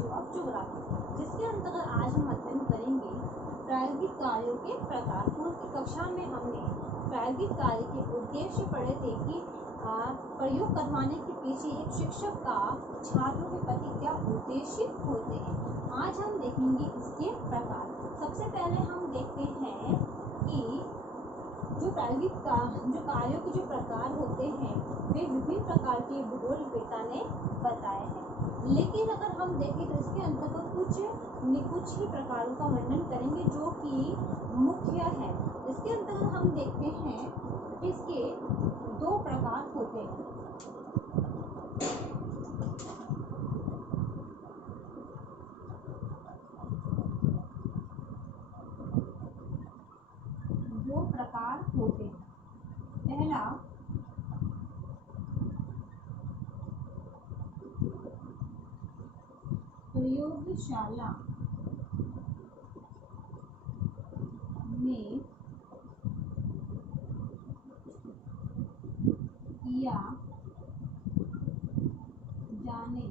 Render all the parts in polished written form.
Knowledge of geography, जिसके अंतर्गत आज हम अध्ययन करेंगे प्रायोगिक कार्यों के प्रकार। पूर्व की कक्षा में हमने प्रायोगिक कार्य के उद्देश्य पढ़े थे कि प्रयोग करवाने के पीछे एक शिक्षक का छात्रों के प्रति क्या उद्देश्य होते हैं। आज हम देखेंगे इसके प्रकार। सबसे पहले हम देखते हैं कि जो प्रायोगिक जो कार्यों के जो प्रकार होते हैं वे विभिन्न प्रकार के भूगोलवेत्ता ने बताए हैं, लेकिन अगर हम देखें तो इसके अंतर्गत कुछ ही प्रकारों का वर्णन करेंगे जो कि मुख्य है। इसके अंतर्गत हम देखते हैं कि इसके दो प्रकार होते हैं। दो प्रकार होते हैं। पहला प्रयोगशाला में किया जाने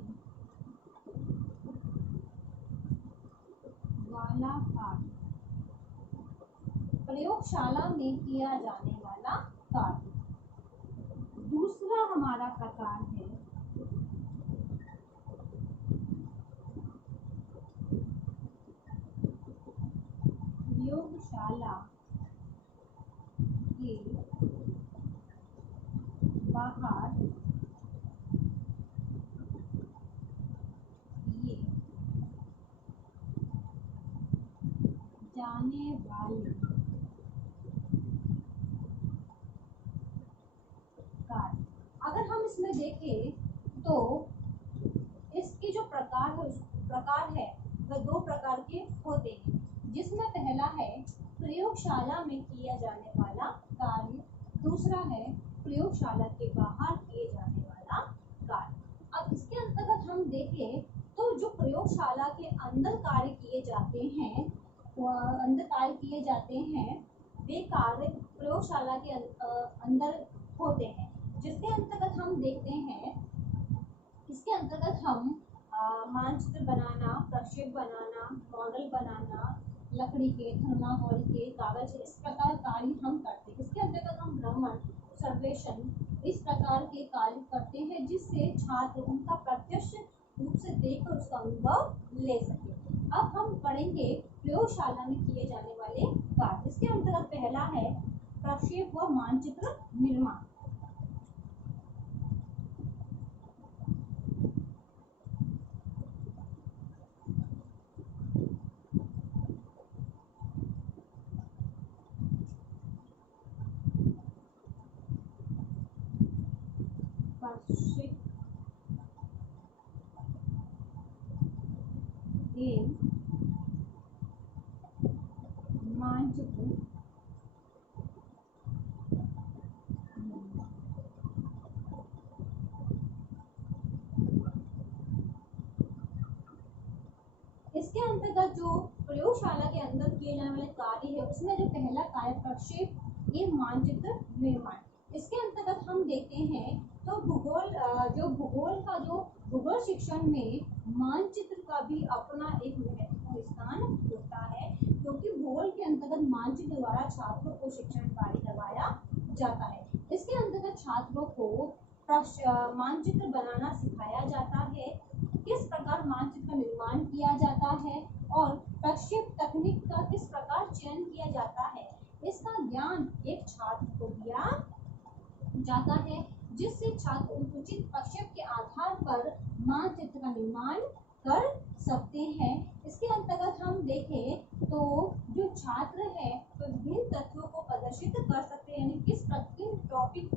वाला कार्य। प्रयोगशाला में किया जाने वाला कार्य। दूसरा हमारा प्रकार है प्रयोगशाला के बाहर किए जाने वाले कार्य। अगर हम इसमें देखें तो इसके जो प्रकार है वह दो प्रकार के होते हैं, जिसमें पहला है प्रयोगशाला में किया जाने वाला कार्य, दूसरा है प्रयोगशाला के बाहर किए जाने वाला कार्य। अब इसके अंतर्गत हम देखें तो जो प्रयोगशाला के अंदर कार्य किए जाते हैं वे कार्य प्रयोगशाला के अंदर होते हैं, जिसके अंतर्गत हम देखते हैं। इसके अंतर्गत हम मानचित्र बनाना, प्रक्षेप बनाना, मॉडल बनाना, लकड़ी के, थर्माकोल के, कागज के, इस प्रकार कार्य हम करते हैं। इसके अंतर्गत हम भ्रमण, सर्वेक्षण, इस प्रकार के कार्य करते हैं, जिससे छात्र उनका प्रत्यक्ष रूप से देखकर उसका अनुभव ले सके। अब हम पढ़ेंगे प्रयोगशाला में किए जाने वाले कार्य। इसके अंतर्गत पहला है प्रक्षेप व मानचित्र निर्माण। मानचित्र इसके अंतर्गत जो प्रयोगशाला के अंदर किए जाने वाले कार्य है उसमें जो पहला कार्य प्रक्षेप ये मानचित्र निर्माण। इसके अंतर्गत हम देखते हैं तो भूगोल शिक्षण में मानचित्र का भी अपना एक महत्वपूर्ण स्थान होता है, क्योंकि भूगोल के अंतर्गत मानचित्र द्वारा छात्रों को शिक्षण कार्य करवाया जाता है। इसके अंतर्गत छात्रों को मानचित्र बनाना सिखाया जाता है, किस प्रकार मानचित्र का निर्माण किया जाता है और प्रक्षेप तकनीक का किस प्रकार चयन किया जाता है, इसका ज्ञान एक छात्र को दिया जाता है, जिससे छात्र उचित प्रक्षेप के आधार पर मानचित्र का निर्माण कर सकते हैं। इसके अंतर्गत हम देखें तो जो छात्र है तो विभिन्न तथ्यों को प्रदर्शित कर सकते हैं, यानी किस टॉपिक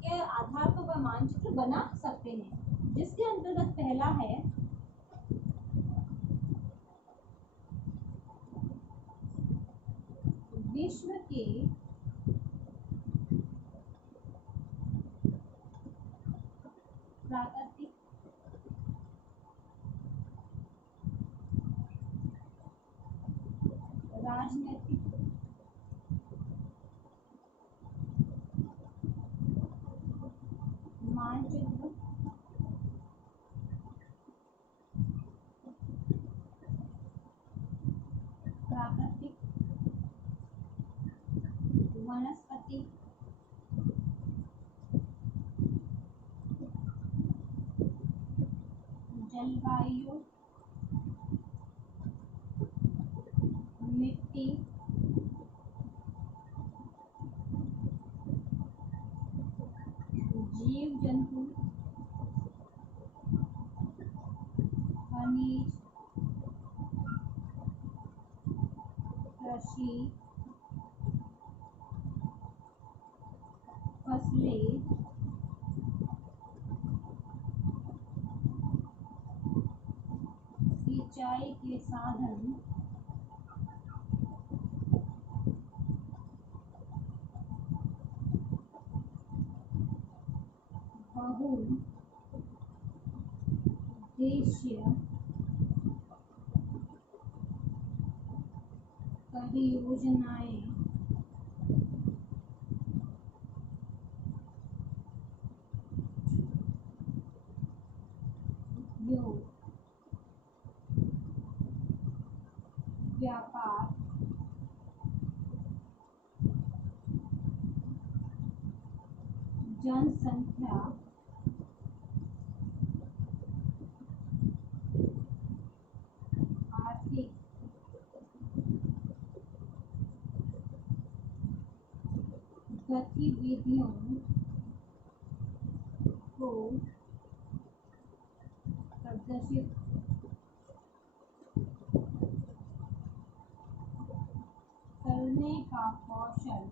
के आधार पर वह मानचित्र बना सकते हैं, जिसके अंतर्गत पहला है विश्व के प्राकृतिक राजनीतिक मानचित्र जलवायु, मिट्टी, जीव जंतु, खनिज, कृषि, फसलें, सिंचाई के साधन, बहुउद्देशीय परियोजनाएं, उद्योग, व्यापार, जनसंख्या, आर्थिक गतिविधियों को प्रदर्शित करने का कौशल,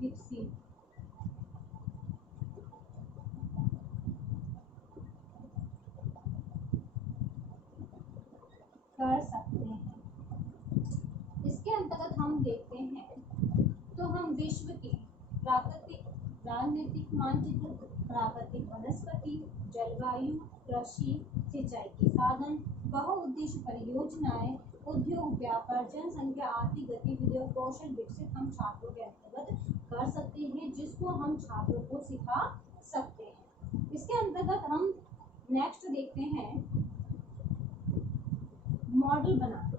विकसित कर सकते हैं। इसके अंतर्गत हम देखते हैं तो हम विश्व के प्राकृतिक राजनीतिक मानचित्र, प्राकृतिक वनस्पति, जलवायु, कृषि, सिंचाई के साधन, बहुउद्देशीय परियोजनाएं, उद्योग, व्यापार, जनसंख्या, आर्थिक गतिविधियों, कौशल विकसित हम छात्रों के अंतर्गत कर सकते हैं, जिसको हम छात्रों को सिखा सकते हैं। इसके अंतर्गत हम नेक्स्ट देखते हैं मॉडल बनाना।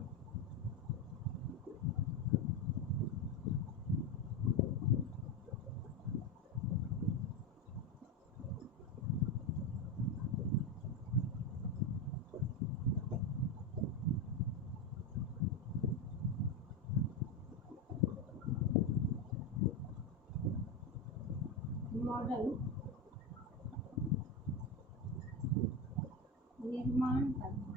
मॉडल निर्माण करना।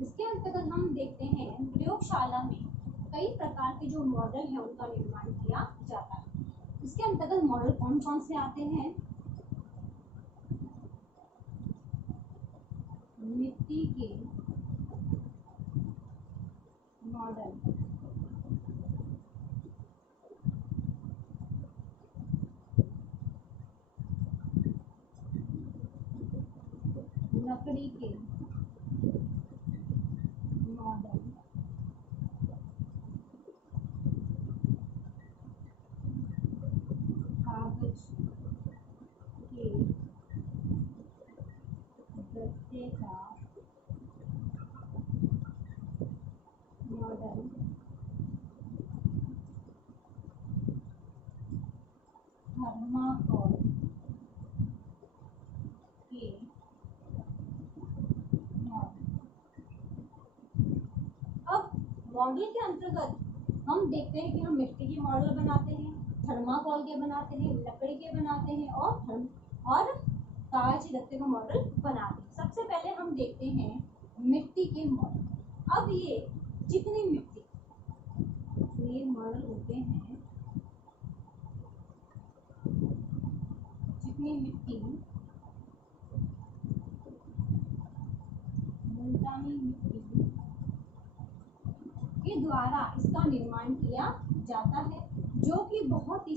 इसके अंतर्गत हम देखते हैं प्रयोगशाला में कई प्रकार के जो मॉडल है उनका निर्माण किया जाता है। इसके अंतर्गत मॉडल कौन कौन से आते हैं? मिट्टी के मॉडल, लकड़ी के मॉडल, कागज के गत्ते का मॉडल, थर्माकोल के मॉडल। अब मॉडल के अंतर्गत हम देखते हैं कि हम मिट्टी के मॉडल बनाते हैं, थर्माकोल के बनाते हैं, लकड़ी के बनाते हैं और कागज के गत्ते का मॉडल बनाते हैं। सबसे पहले हम देखते हैं मिट्टी के मॉडल। अब ये चिकनी मिट्टी ये मॉडल होते हैं, चिकनी मिट्टी, मुल्तानी मिट्टी के द्वारा इसका निर्माण किया जाता है, जो कि बहुत ही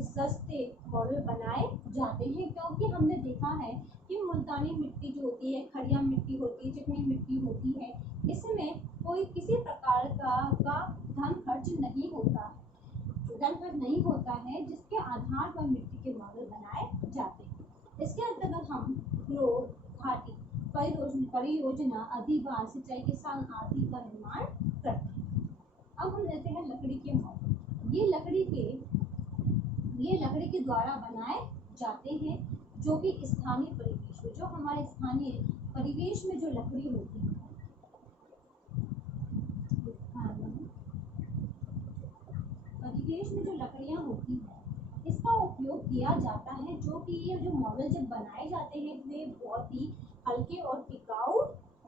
सस्ते मॉडल बनाए जाते हैं। क्योंकि हमने देखा है कि मुल्तानी मिट्टी जो होती है, खड़िया मिट्टी होती है, चिकनी मिट्टी होती है, इसमें कोई किसी प्रकार का धन खर्च नहीं होता है, जिसके आधार पर मिट्टी के मॉडल बनाए जाते हैं। इसके अंतर्गत हम रोग, घाटी परियोजना परियोजना, अधिभार, सिंचाई के साथ आदि का निर्माण करते हैं। अब हम लेते हैं लकड़ी के मॉडल। ये लकड़ी के द्वारा बनाए जाते हैं, जो कि स्थानीय परिवेश में, जो हमारे स्थानीय परिवेश में जो लकड़ी होती है, परिवेश में जो लकड़ियां होती हैं, इसका उपयोग किया जाता है। जो कि ये जो मॉडल जब बनाए जाते हैं वे बहुत ही हल्के और टिकाऊ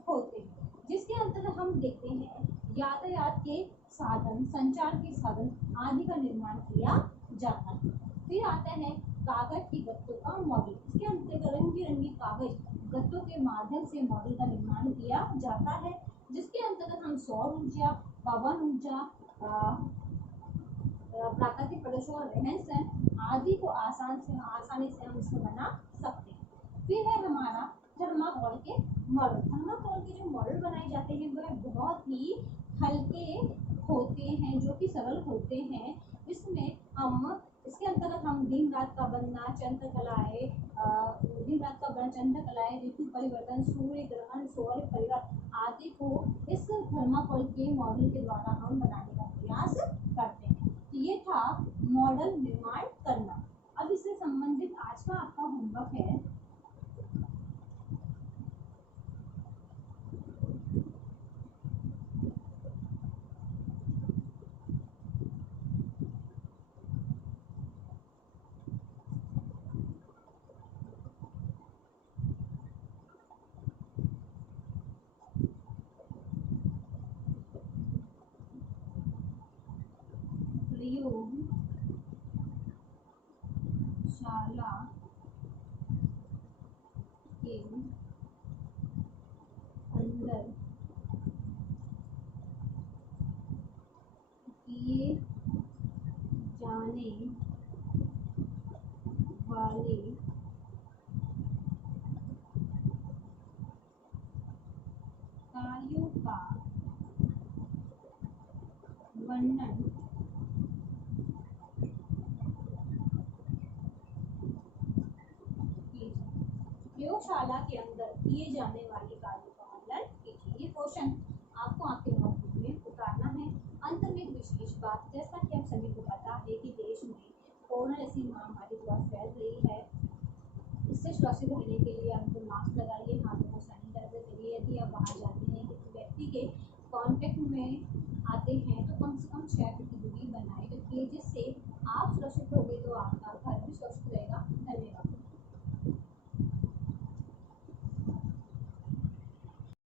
होते हैं, जिसके अंतर्गत हम देखते हैं यातायात के साधन, संचार के साधन आदि का निर्माण किया जाता है। फिर आता है कागज की गत्तों का मॉडल। इसके अंतर्गत रंग बिरंगी कागज गत्तों के माध्यम से मॉडल का निर्माण किया जाता है, जिसके अंतर्गत हम सौर ऊर्जा, पवन ऊर्जा, प्राकृतिक प्रदूषण और रहन सहन आदि को आसानी से हम इसमें बना सकते हैं। फिर है हमारा थर्माकोल के मॉडल। थर्माकोल के जो मॉडल बनाए जाते हैं वह बहुत ही हल्के होते हैं, जो कि सरल होते हैं। इसमें हम इसके अंतर्गत हम दिन रात का बनना, चंद्रकलाएं, ऋतु परिवर्तन, सूर्य ग्रहण, सौर परिवर्तन आदि को इस थर्माकोल के मॉडल के द्वारा हम बनाने का प्रयास करते हैं। तो ये था मॉडल निर्माण करना। अब इससे संबंधित आज का आपका होमवर्क है प्रयोगशाला के अंदर किए जाने वाले कार्यों का वर्णन प्रयोगशाला के अंदर किए जाने वाले कार्यों का वर्णन कीजिए। ये क्वेश्चन आपको आपके नोटबुक में उतारना है। अंत में एक विशेष बात, जैसा कि हम सभी को पता है कि देश में कोरोना जैसी महामारी बहुत फैल रही है। इससे सुरक्षित रहने के लिए हमको मास्क लगाइए, हाथों को सैनिटाइजर करिए। यदि आप बाहर जाते हैं, किसी व्यक्ति के कांटेक्ट में आते हैं तो कम से कम 6 फीट की दूरी बनाए रखिए, जिससे आप सुरक्षित होंगे तो आपका